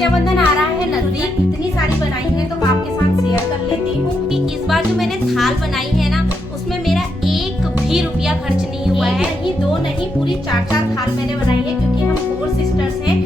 रक्षाबंधन आ रहा है नजदीक, इतनी सारी बनाई है तो आपके साथ शेयर कर लेती हूँ कि इस बार जो मैंने थाल बनाई है ना, उसमें मेरा एक भी रुपया खर्च नहीं हुआ है। नहीं, दो नहीं, पूरी चार थाल मैंने बनाई है क्योंकि हम 4 सिस्टर्स हैं।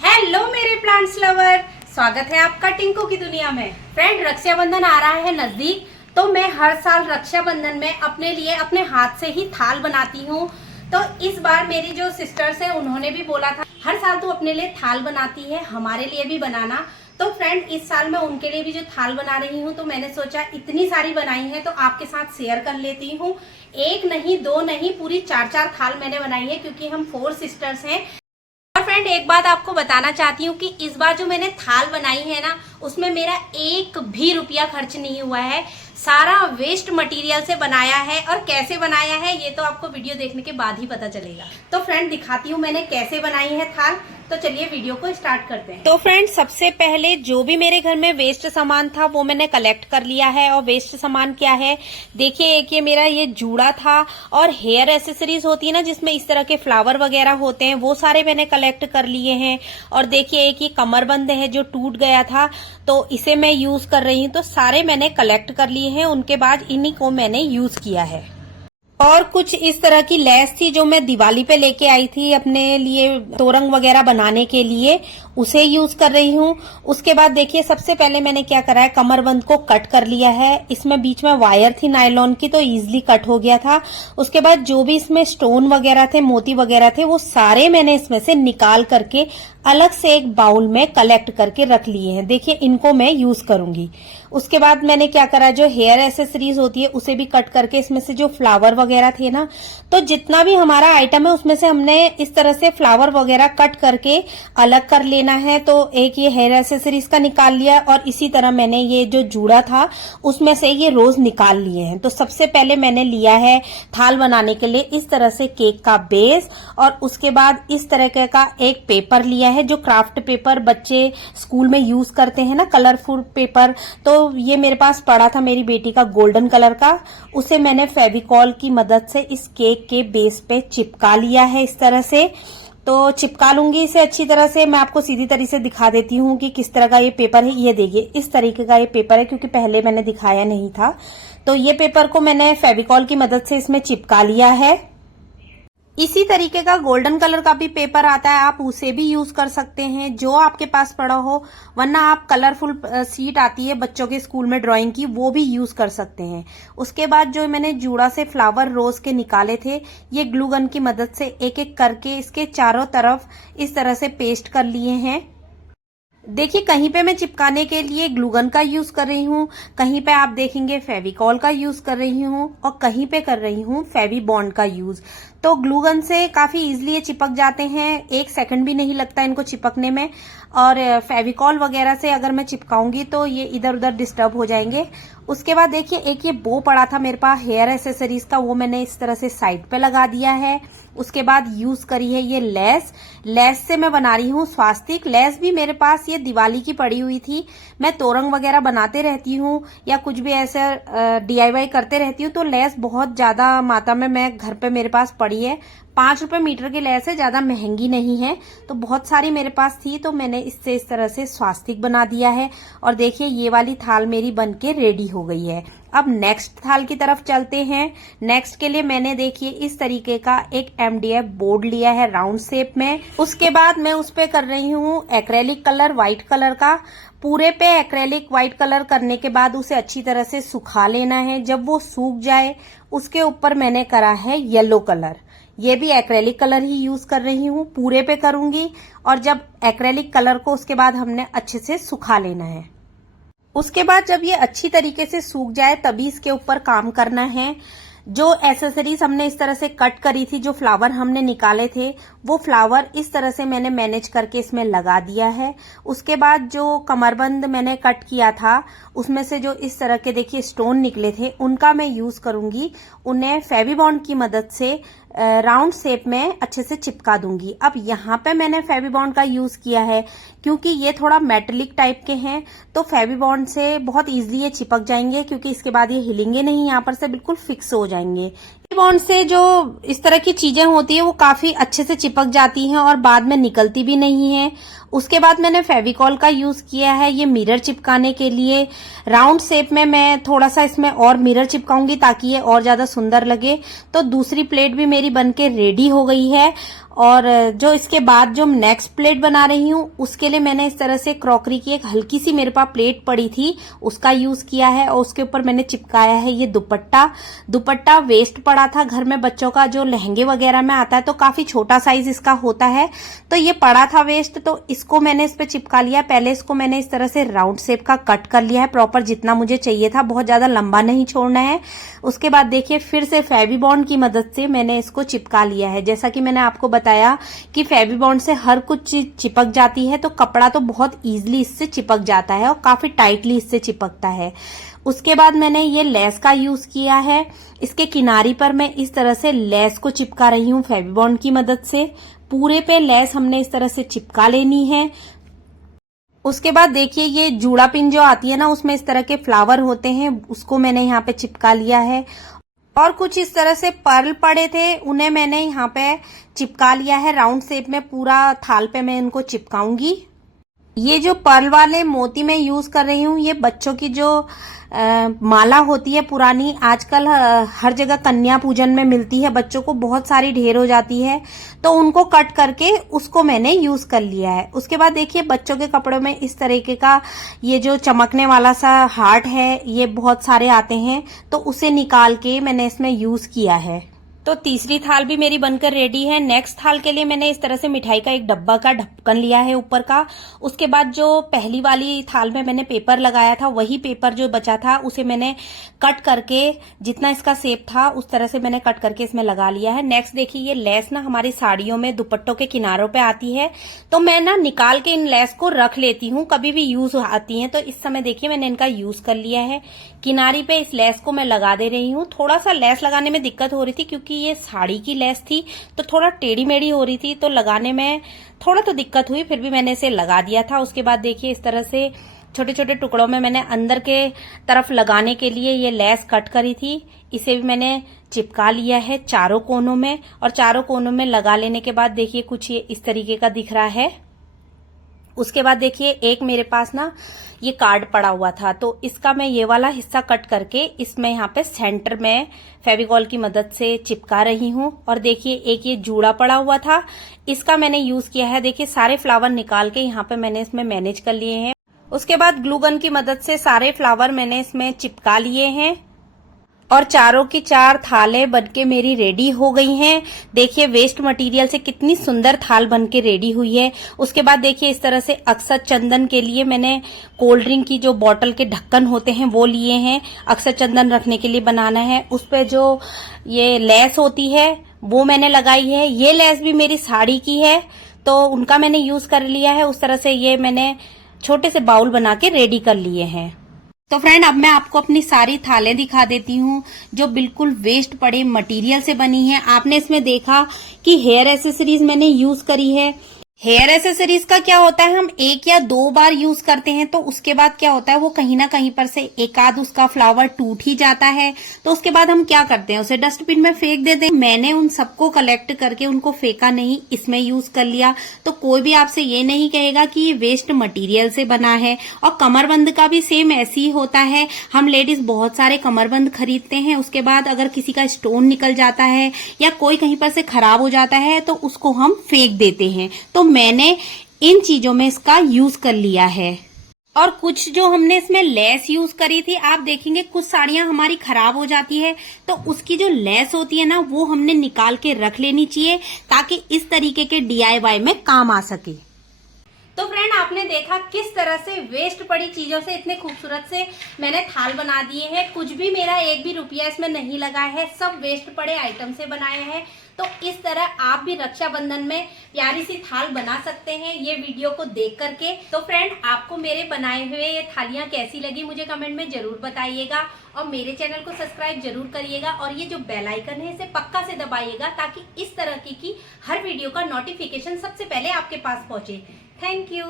हेलो मेरे प्लांट्स लवर, स्वागत है आपका टिंकू की दुनिया में। फ्रेंड, रक्षाबंधन आ रहा है नजदीक, तो मैं हर साल रक्षाबंधन में अपने लिए अपने हाथ से ही थाल बनाती हूँ। तो इस बार मेरी जो सिस्टर्स हैं उन्होंने भी बोला था, हर साल तू अपने लिए थाल बनाती है, हमारे लिए भी बनाना। तो फ्रेंड, इस साल मैं उनके लिए भी जो थाल बना रही हूँ, तो मैंने सोचा इतनी सारी बनाई है तो आपके साथ शेयर कर लेती हूँ। एक नहीं, दो नहीं, पूरी चार थाल मैंने बनाई है क्योंकि हम 4 सिस्टर्स हैं। और फ्रेंड, एक बात आपको बताना चाहती हूँ कि इस बार जो मैंने थाल बनाई है ना, उसमें मेरा एक भी रुपया खर्च नहीं हुआ है। सारा वेस्ट मटेरियल से बनाया है, और कैसे बनाया है ये तो आपको वीडियो देखने के बाद ही पता चलेगा। तो फ्रेंड, दिखाती हूँ मैंने कैसे बनाई है थाल। तो चलिए वीडियो को स्टार्ट करते हैं। तो फ्रेंड, सबसे पहले जो भी मेरे घर में वेस्ट सामान था वो मैंने कलेक्ट कर लिया है। और वेस्ट सामान क्या है, देखिए, एक ये मेरा ये जूड़ा था, और हेयर एसेसरीज होती है ना जिसमें इस तरह के फ्लावर वगैरह होते हैं, वो सारे मैंने कलेक्ट कर लिए हैं। और देखिए, एक ये कमरबंद है जो टूट गया था, तो इसे मैं यूज कर रही हूँ। तो सारे मैंने कलेक्ट कर लिए हैं, उनके बाद इन्हीं को मैंने यूज किया है। और कुछ इस तरह की लेस थी जो मैं दिवाली पे लेके आई थी अपने लिए तोरंग वगैरह बनाने के लिए, उसे यूज कर रही हूँ। उसके बाद देखिए, सबसे पहले मैंने क्या करा है, कमरबंद को कट कर लिया है। इसमें बीच में वायर थी नायलॉन की, तो इजीली कट हो गया था। उसके बाद जो भी इसमें स्टोन वगैरह थे, मोती वगैरह थे, वो सारे मैंने इसमें से निकाल करके अलग से एक बाउल में कलेक्ट करके रख लिए हैं। देखिए, इनको मैं यूज करूंगी। उसके बाद मैंने क्या करा, जो हेयर एसेसरीज होती है उसे भी कट करके, इसमें से जो फ्लावर वगैरह थे ना, तो जितना भी हमारा आइटम है उसमें से हमने इस तरह से फ्लावर वगैरह कट करके अलग कर लेना है। तो एक ये हेयर एसेसरीज का निकाल लिया, और इसी तरह मैंने ये जो जूड़ा था उसमें से ये रोज निकाल लिए हैं। तो सबसे पहले मैंने लिया है थाल बनाने के लिए इस तरह से केक का बेस, और उसके बाद इस तरह का एक पेपर लिया है, जो क्राफ्ट पेपर बच्चे स्कूल में यूज करते हैं ना, कलरफुल पेपर। तो ये मेरे पास पड़ा था मेरी बेटी का गोल्डन कलर का, उसे मैंने फेविकॉल की मदद से इस केक के बेस पे चिपका लिया है इस तरह से। तो चिपका लूंगी इसे अच्छी तरह से। मैं आपको सीधी तरीके से दिखा देती हूँ कि किस तरह का ये पेपर है। ये देखिए, इस तरीके का ये पेपर है, क्योंकि पहले मैंने दिखाया नहीं था। तो ये पेपर को मैंने फेविकॉल की मदद से इसमें चिपका लिया है। इसी तरीके का गोल्डन कलर का भी पेपर आता है, आप उसे भी यूज कर सकते हैं, जो आपके पास पड़ा हो। वरना आप कलरफुल शीट आती है बच्चों के स्कूल में ड्राइंग की, वो भी यूज कर सकते हैं। उसके बाद जो मैंने जूड़ा से फ्लावर रोज के निकाले थे, ये ग्लू गन की मदद से एक एक करके इसके चारों तरफ इस तरह से पेस्ट कर लिए हैं। देखिए, कहीं पे मैं चिपकाने के लिए ग्लूगन का यूज कर रही हूँ, कहीं पे आप देखेंगे फेविकॉल का यूज कर रही हूँ, और कहीं पे कर रही हूँ फेवी बॉन्ड का यूज। तो ग्लूगन से काफी इजीली ये चिपक जाते हैं, 1 सेकंड भी नहीं लगता इनको चिपकने में। और फेविकॉल वगैरह से अगर मैं चिपकाऊंगी तो ये इधर उधर डिस्टर्ब हो जाएंगे। उसके बाद देखिए, एक ये बो पड़ा था मेरे पास हेयर एसेसरीज का, वो मैंने इस तरह से साइड पे लगा दिया है। उसके बाद यूज करी है ये लेस से मैं बना रही हूँ स्वास्तिक। लेस भी मेरे पास ये दिवाली की पड़ी हुई थी, मैं तोरंग वगैरह बनाते रहती हूँ या कुछ भी ऐसे DIY करते रहती हूँ, तो लेस बहुत ज्यादा मात्रा में मैं घर पे मेरे पास पड़ी है। 5 रुपए मीटर की लेस है, ज्यादा महंगी नहीं है, तो बहुत सारी मेरे पास थी, तो मैंने इससे इस तरह से स्वास्तिक बना दिया है। और देखिए, ये वाली थाल मेरी बनके रेडी हो गई है। अब नेक्स्ट थाल की तरफ चलते हैं। नेक्स्ट के लिए मैंने देखिए इस तरीके का एक MDF बोर्ड लिया है राउंड शेप में। उसके बाद मैं उस पे कर रही हूँ एक्रेलिक कलर व्हाइट कलर का। पूरे पे एक्रेलिक व्हाइट कलर करने के बाद उसे अच्छी तरह से सुखा लेना है। जब वो सूख जाए, उसके ऊपर मैंने करा है येलो कलर। ये भी एक्रेलिक कलर ही यूज कर रही हूँ, पूरे पे करूंगी। और जब एक्रेलिक कलर को उसके बाद हमने अच्छे से सुखा लेना है। उसके बाद जब ये अच्छी तरीके से सूख जाए, तभी इसके ऊपर काम करना है। जो एसेसरीज हमने इस तरह से कट करी थी, जो फ्लावर हमने निकाले थे, वो फ्लावर इस तरह से मैंने मैनेज करके इसमें लगा दिया है। उसके बाद जो कमरबंद मैंने कट किया था, उसमें से जो इस तरह के देखिए स्टोन निकले थे, उनका मैं यूज करूंगी। उन्हें फेवी बॉन्ड की मदद से राउंड शेप में अच्छे से चिपका दूंगी। अब यहाँ पे मैंने फेविबॉन्ड का यूज किया है क्योंकि ये थोड़ा मेटेलिक टाइप के हैं, तो फेविबॉन्ड से बहुत इजीली ये चिपक जाएंगे, क्योंकि इसके बाद ये हिलेंगे नहीं, यहाँ पर से बिल्कुल फिक्स हो जाएंगे। फेविबॉन्ड से जो इस तरह की चीजें होती है वो काफी अच्छे से चिपक जाती हैं और बाद में निकलती भी नहीं है। उसके बाद मैंने फेविकॉल का यूज किया है ये मिरर चिपकाने के लिए। राउंड शेप में मैं थोड़ा सा इसमें और मिरर चिपकाऊंगी ताकि ये और ज्यादा सुंदर लगे। तो दूसरी प्लेट भी मेरी बनके रेडी हो गई है। और जो इसके बाद जो नेक्स्ट प्लेट बना रही हूँ उसके लिए मैंने इस तरह से क्रॉकरी की एक हल्की सी मेरे पास प्लेट पड़ी थी, उसका यूज किया है और उसके ऊपर मैंने चिपकाया है ये दुपट्टा वेस्ट पड़ा था घर में, बच्चों का जो लहंगे वगैरह में आता है तो काफी छोटा साइज इसका होता है, तो ये पड़ा था वेस्ट, तो इसको मैंने इस पे चिपका लिया। पहले इसको मैंने इस तरह से राउंड शेप का कट कर लिया है प्रॉपर, जितना मुझे चाहिए था, बहुत ज्यादा लंबा नहीं छोड़ना है। उसके बाद देखिए फिर से फेविबॉन्ड की मदद से मैंने इसको चिपका लिया है। जैसा कि मैंने आपको बताया कि फेविबॉन्ड से हर कुछ चीज चिपक जाती है, तो कपड़ा तो बहुत इजीली इससे चिपक जाता है और काफी टाइटली इससे चिपकता है। उसके बाद मैंने ये लेस का यूज किया है। इसके किनारी पर मैं इस तरह से लेस को चिपका रही हूँ फेविबॉन्ड की मदद से। पूरे पे लेस हमने इस तरह से चिपका लेनी है। उसके बाद देखिए ये जूड़ा पिन जो आती है ना, उसमें इस तरह के फ्लावर होते हैं, उसको मैंने यहाँ पे चिपका लिया है। और कुछ इस तरह से पर्ल पड़े थे, उन्हें मैंने यहाँ पे चिपका लिया है राउंड शेप में। पूरा थाल पे मैं इनको चिपकाऊंगी। ये जो पर्ल वाले मोती मैं यूज कर रही हूँ, ये बच्चों की जो माला होती है पुरानी, आजकल हर जगह कन्या पूजन में मिलती है, बच्चों को बहुत सारी ढेर हो जाती है, तो उनको कट करके उसको मैंने यूज कर लिया है। उसके बाद देखिए बच्चों के कपड़ों में इस तरीके का ये जो चमकने वाला सा हार्ट है, ये बहुत सारे आते हैं, तो उसे निकाल के मैंने इसमें यूज किया है। तो तीसरी थाल भी मेरी बनकर रेडी है। नेक्स्ट थाल के लिए मैंने इस तरह से मिठाई का एक डब्बा का ढक्कन लिया है ऊपर का। उसके बाद जो पहली वाली थाल में मैंने पेपर लगाया था, वही पेपर जो बचा था उसे मैंने कट करके, जितना इसका शेप था उस तरह से मैंने कट करके इसमें लगा लिया है। नेक्स्ट देखिए ये लेस ना हमारी साड़ियों में दुपट्टों के किनारों पे आती है, तो मैं ना निकाल के इन लेस को रख लेती हूँ, कभी भी यूज आती है। तो इस समय देखिए मैंने इनका यूज कर लिया है। किनारी पे इस लेस को मैं लगा दे रही हूँ। थोड़ा सा लेस लगाने में दिक्कत हो रही थी क्योंकि ये साड़ी की लेस थी, तो थोड़ा टेढ़ी मेढ़ी हो रही थी, तो लगाने में थोड़ा तो दिक्कत हुई, फिर भी मैंने इसे लगा दिया था। उसके बाद देखिए इस तरह से छोटे छोटे टुकड़ों में मैंने अंदर के तरफ लगाने के लिए ये लेस कट करी थी, इसे भी मैंने चिपका लिया है चारों कोनों में। और चारों कोनों में लगा लेने के बाद देखिए कुछ ये इस तरीके का दिख रहा है। उसके बाद देखिए एक मेरे पास ना ये कार्ड पड़ा हुआ था, तो इसका मैं ये वाला हिस्सा कट करके इसमें यहाँ पे सेंटर में फेविकॉल की मदद से चिपका रही हूँ। और देखिए एक ये जूड़ा पड़ा हुआ था, इसका मैंने यूज किया है। देखिए सारे फ्लावर निकाल के यहाँ पे मैंने इसमें मैनेज कर लिए हैं। उसके बाद ग्लू गन की मदद से सारे फ्लावर मैंने इसमें चिपका लिए हैं और चारों की चार थालें बनके मेरी रेडी हो गई हैं। देखिए वेस्ट मटेरियल से कितनी सुंदर थाल बनके रेडी हुई है। उसके बाद देखिए इस तरह से अक्षत चंदन के लिए मैंने कोल्ड ड्रिंक की जो बॉटल के ढक्कन होते हैं वो लिए हैं, अक्षत चंदन रखने के लिए बनाना है। उस पे जो ये लेस होती है वो मैंने लगाई है। ये लेस भी मेरी साड़ी की है, तो उनका मैंने यूज कर लिया है। उस तरह से ये मैंने छोटे से बाउल बना के रेडी कर लिए हैं। तो फ्रेंड अब मैं आपको अपनी सारी थालें दिखा देती हूँ जो बिल्कुल वेस्ट पड़े मटेरियल से बनी है। आपने इसमें देखा कि हेयर एसेसरीज मैंने यूज करी है। हेयर एसेसरीज का क्या होता है, हम एक या दो बार यूज करते हैं, तो उसके बाद क्या होता है वो कहीं ना कहीं पर से एक आध उसका फ्लावर टूट ही जाता है, तो उसके बाद हम क्या करते हैं उसे डस्टबिन में फेंक देते हैं। मैंने उन सबको कलेक्ट करके उनको फेंका नहीं, इसमें यूज कर लिया। तो कोई भी आपसे ये नहीं कहेगा कि ये वेस्ट मटेरियल से बना है। और कमरबंद का भी सेम ऐसे ही होता है। हम लेडीज बहुत सारे कमरबंद खरीदते हैं, उसके बाद अगर किसी का स्टोन निकल जाता है या कोई कहीं पर से खराब हो जाता है तो उसको हम फेंक देते हैं। तो मैंने इन चीजों में इसका यूज कर लिया है। और कुछ जो हमने इसमें लेस यूज करी थी, आप देखेंगे कुछ साड़ियां हमारी खराब हो जाती है, तो उसकी जो लेस होती है ना वो हमने निकाल के रख लेनी चाहिए ताकि इस तरीके के DIY में काम आ सके। तो फ्रेंड आपने देखा किस तरह से वेस्ट पड़ी चीजों से इतने खूबसूरत से मैंने थाल बना दिए हैं। कुछ भी मेरा एक भी रुपया इसमें नहीं लगा है, सब वेस्ट पड़े आइटम से बनाए हैं। तो तो इस तरह आप भी रक्षाबंधन में प्यारी सी थाल बना सकते हैं ये वीडियो को देख करके। तो फ्रेंड, आपको मेरे बनाए हुए ये थालियां कैसी लगी मुझे कमेंट में जरूर बताइएगा और मेरे चैनल को सब्सक्राइब जरूर करिएगा और ये जो बेल आइकन है इसे पक्का से दबाइएगा ताकि इस तरह की हर वीडियो का नोटिफिकेशन सबसे पहले आपके पास पहुंचे। Thank you.